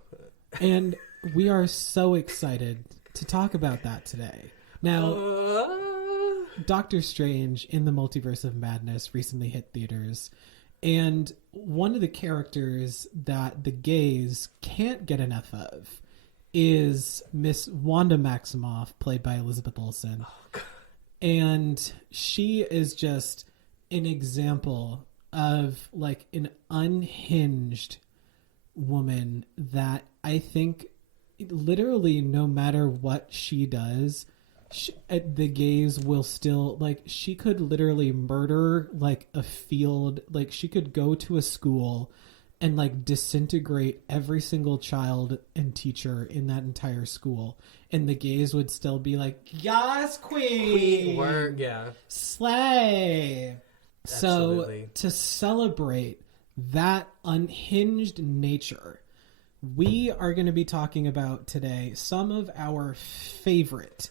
And we are so excited to talk about that today. Now, Doctor Strange in the Multiverse of Madness recently hit theaters, and one of the characters that the gays can't get enough of is Miss Wanda Maximoff, played by Elizabeth Olsen. And she is just an example of like an unhinged woman that I think literally no matter what she does, the gays will still, like, she could literally murder like a field, like she could go to a school and like disintegrate every single child and teacher in that entire school, and the gays would still be like, yes, queen, word, yeah, slay. Absolutely. So to celebrate that unhinged nature, we are going to be talking about today some of our favorite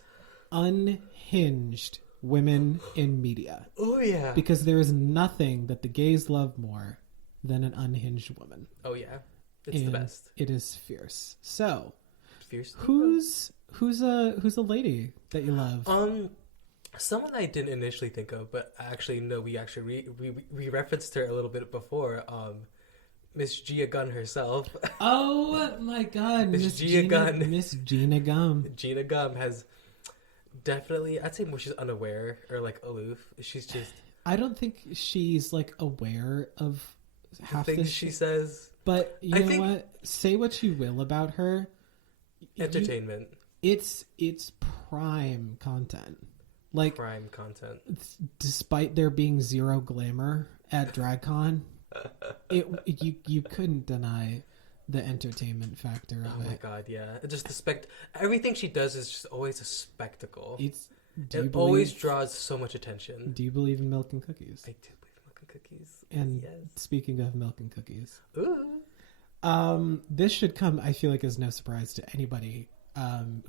unhinged women in media. Oh yeah, Because there is nothing that the gays love more than an unhinged woman. oh yeah, it's And the best. it is fierce. So, Fierce. who's a lady that you love? Someone I didn't initially think of, but actually no, we referenced her a little bit before. Miss Gia Gunn herself. Oh my God, Miss Gia Gunn. Miss Gina Gum. Gina Gum has definitely, I'd say more she's unaware or like aloof. She's just I don't think she's like aware of half things this she shit. says. But you I know think- what? Say what you will about her. Entertainment, It's prime content. Like, prime content. despite there being zero glamour at DragCon, you couldn't deny the entertainment factor of Oh my it. god, yeah. It just everything she does is just always a spectacle. It Always draws so much attention. Do you believe in milk and cookies? I do believe in milk and cookies. And yes. speaking of milk and cookies, Ooh. this should come, I feel like, as no surprise to anybody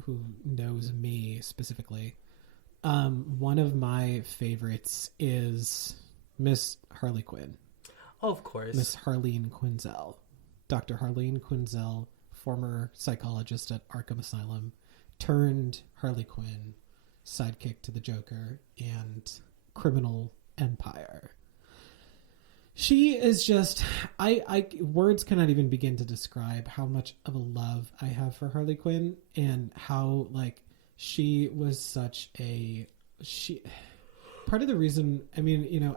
who knows me specifically. One of my favorites is Miss Harley Quinn. Oh, of course. Miss Harleen Quinzel. Dr. Harleen Quinzel, former psychologist at Arkham Asylum, turned Harley Quinn, sidekick to the Joker, and criminal empire. She is just, I words cannot even begin to describe how much of a love I have for Harley Quinn, and how, like, she was such a, part of the reason, I mean, you know,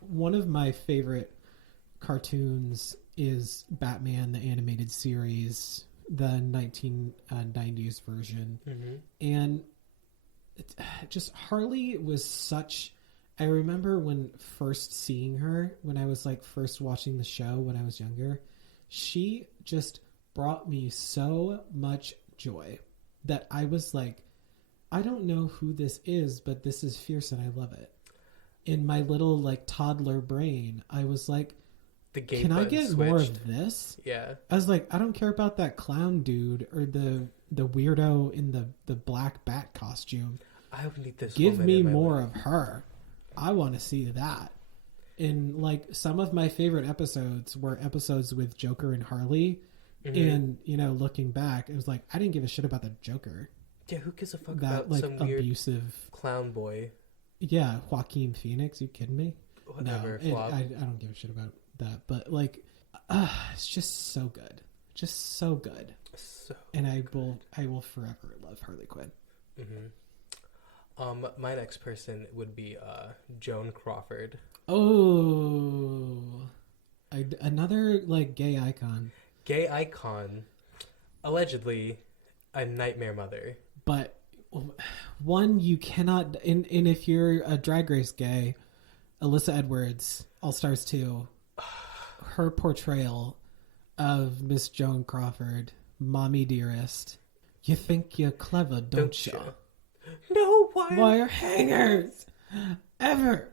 one of my favorite cartoons is Batman, the animated series, the 1990s version. Mm-hmm. And just Harley was such, I remember when first seeing her, when I was like first watching the show when I was younger, she just brought me so much joy that I was like, I don't know who this is, but this is fierce and I love it. In my little like toddler brain, I was like, can I get more of this? Yeah. I was like, I don't care about that clown dude or the weirdo in the black bat costume. I need this. Give woman me in my more life. of her. I want to see that. And like some of my favorite episodes were episodes with Joker and Harley. Mm-hmm. And, you know, looking back, it was like, I didn't give a shit about the Joker. Yeah, who gives a fuck That about like some weird abusive clown boy? Yeah, Joaquin Phoenix. You kidding me? Whatever. No, flop. I don't give a shit about that. But like, it's just so good, just so good. So And I will forever love Harley Quinn. Mm-hmm. My next person would be Joan Crawford. Oh, another like gay icon. Gay icon, allegedly a nightmare mother. But one you cannot, and if you're a Drag Race gay, Alyssa Edwards, All Stars 2, her portrayal of Miss Joan Crawford, Mommy Dearest. You think you're clever, don't you? No Wire hangers ever.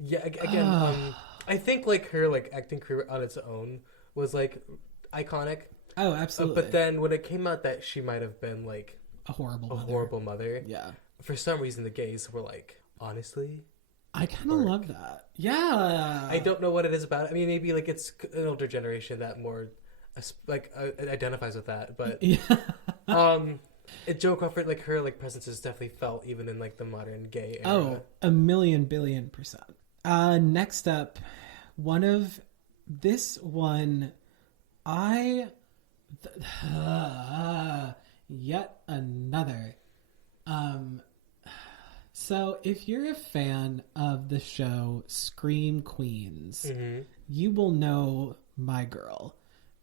Yeah, again, I think like her like acting career on its own was like iconic. Oh, absolutely. But then when it came out that she might have been like a horrible mother. Yeah. For some reason, the gays were like, honestly, I kind of love that. Yeah. I don't know what it is about it. I mean, maybe like it's an older generation that more like identifies with that. But yeah. Joan Crawford, like her like presence is definitely felt even in like the modern gay era. Oh, a million billion percent. Next up, this one, yet another. So if you're a fan of the show Scream Queens, Mm-hmm. you will know my girl.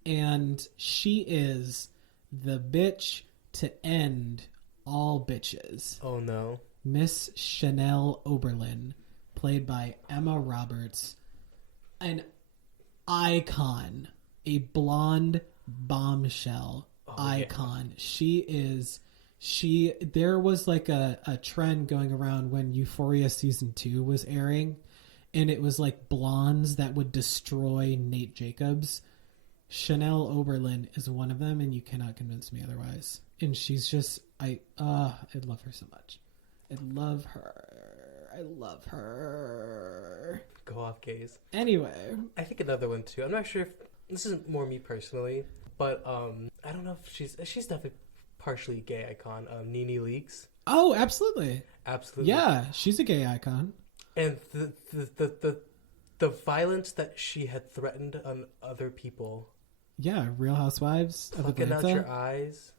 And she is the bitch to end all bitches. Oh no. Miss Chanel Oberlin, played by Emma Roberts, an icon, a blonde bombshell icon. Yeah. There was like a trend going around when Euphoria season 2 was airing, and it was like blondes that would destroy Nate Jacobs. Chanel Oberlin is one of them, and you cannot convince me otherwise. And she's just, I love her so much. I love her. Go off, gays. Anyway, I think another one too. I'm not sure if this is more me personally, but I don't know if she's definitely partially gay icon. Nene Leakes. Oh, absolutely. Absolutely. Yeah, she's a gay icon. And the violence that she had threatened on other people. Yeah, Real Housewives of Plucking out Atlanta. your eyes,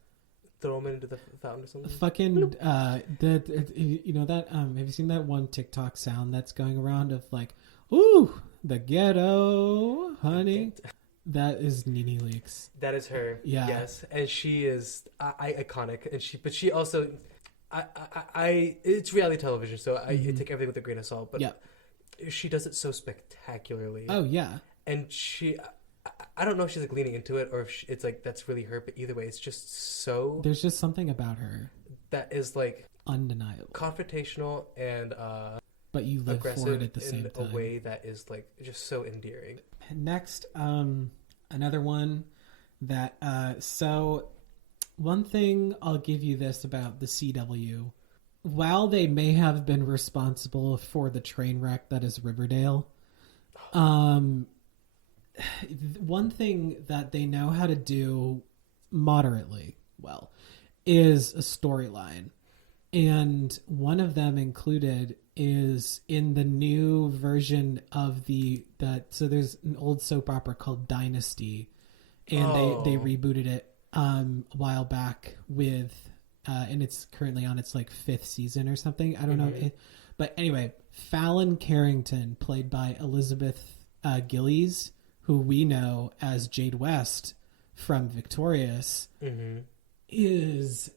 throw them into the fountain or something. Fucking you know that have you seen that one TikTok sound that's going around of like, ooh, the ghetto, honey? That is Nene Leakes. That is her. Yeah. Yes, and she is iconic, and she also, it's reality television, so I take everything with a grain of salt. But she does it so spectacularly. Oh yeah. And I don't know if she's like leaning into it or if it's like that's really her, but either way, it's just so. There's just something about her that is like undeniable, confrontational, and but you live for aggressive it at the same in time. a way that is like just so endearing. Next, another one that so one thing I'll give you this about the CW. While they may have been responsible for the train wreck that is Riverdale, one thing that they know how to do moderately well is a storyline. And one of them included is in the new version of so there's an old soap opera called Dynasty, and they rebooted it a while back with and it's currently on its like 5th season or something. I don't know. But anyway, Fallon Carrington, played by Elizabeth Gillies, who we know as Jade West from Victorious, is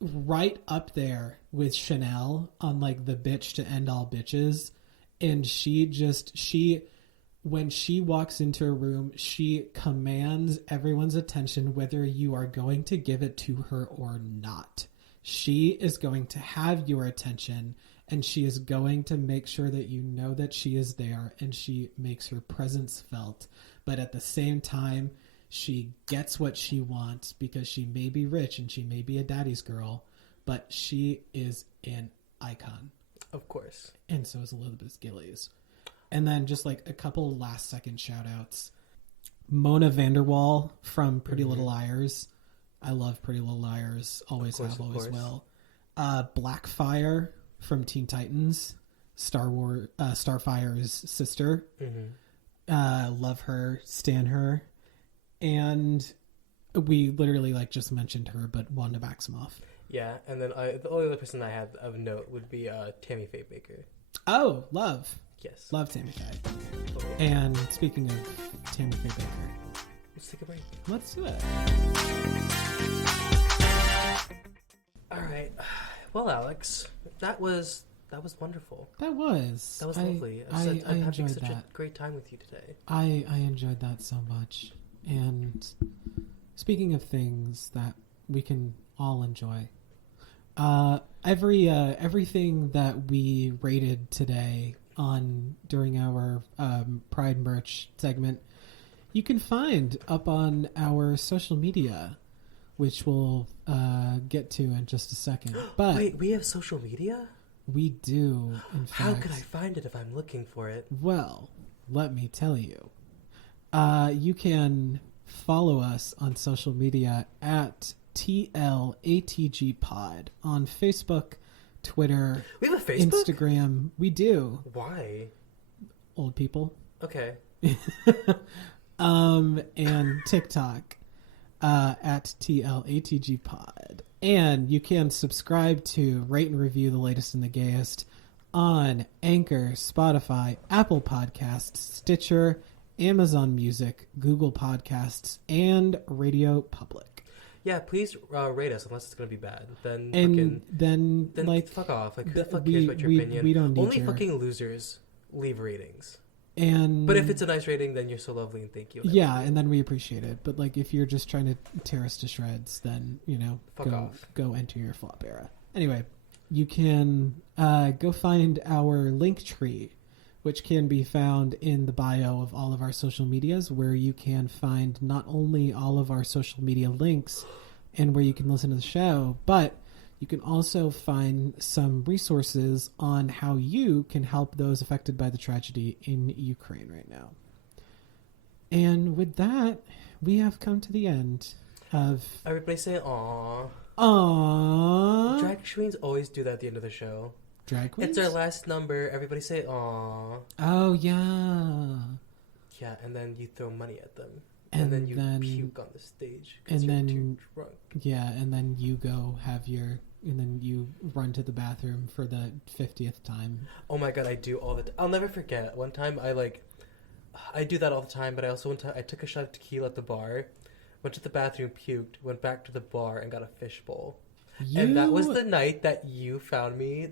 right up there with Chanel on like the bitch to end all bitches. And when she walks into a room, she commands everyone's attention, whether you are going to give it to her or not. She is going to have your attention, and she is going to make sure that you know that she is there, and she makes her presence felt. But at the same time, she gets what she wants because she may be rich and she may be a daddy's girl, but she is an icon. Of course. And so is Elizabeth Gillies. And then just like a couple last second shout outs. Mona Vanderwall from Pretty Little Liars. I love Pretty Little Liars. Always have, always will. Blackfire from Teen Titans. Starfire's sister. Love her. Stan her. And we literally like just mentioned her, but Wanda Maximoff. Yeah, and then the only other person I have of note would be Tammy Faye Baker. Oh, love. Yes. Love Tammy Faye. And speaking of Tammy Faye Baker, let's take a break. Let's do it. All right. Well, Alex, that was wonderful. That was lovely. I I'm having enjoyed such that. a great time with you today. I enjoyed that so much. And speaking of things that we can all enjoy, everything that we rated today during our Pride merch segment, you can find up on our social media, which we'll get to in just a second. But wait, we have social media? We do, in fact. How could I find it if I'm looking for it? Well, let me tell you. You can follow us on social media at TLATG Pod on Facebook, Twitter, We have a Facebook? Instagram. We do. Why? Old people. Okay. And TikTok at TLATG Pod. And you can subscribe to rate and review the latest and the gayest on Anchor, Spotify, Apple Podcasts, Stitcher, Amazon Music, Google Podcasts, and Radio Public. Yeah, please rate us unless it's gonna be bad. Then And then like fuck off. Like who the th- fuck we- cares about your we- opinion? we don't need Only your- fucking losers leave ratings. and But if it's a nice rating, then you're so lovely and thank you. yeah, and then we appreciate it. But like if you're just trying to tear us to shreds, then Fuck off. go enter your flop era. Anyway, you can go find our link tree, which can be found in the bio of all of our social medias, where you can find not only all of our social media links and where you can listen to the show, but you can also find some resources on how you can help those affected by the tragedy in Ukraine right now. And with that, we have come to the end of... Everybody say aww. Aww. Drag queens always do that at the end of the show. Drag queens? It's our last number. Everybody say aww. Oh, yeah. Yeah, and then you throw money at them. And then you then- puke on the stage because and you're then- too drunk. Yeah, and then you go have your... And then you run to the bathroom for the 50th time. Oh my god, I do all the time. I'll never forget. One time I do that all the time, but I also one time I took a shot of tequila at the bar, went to the bathroom, puked, went back to the bar, and got a fishbowl. And that was the night that you found me.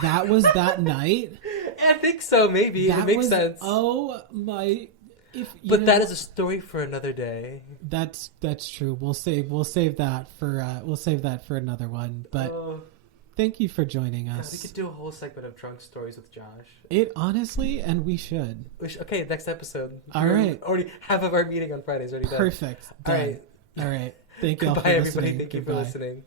That was that night? I think so, maybe. That it makes was, sense. Oh, my... But that is a story for another day. That's true. We'll save that for another one. But thank you for joining God, us. we could do a whole segment of drunk stories with Josh. It honestly, and we should. Okay, next episode. All right. Already half of our meeting on Friday is already done. Perfect. Done. All right. All right. Thank you all for Goodbye, listening. everybody. Thank you for Goodbye. listening.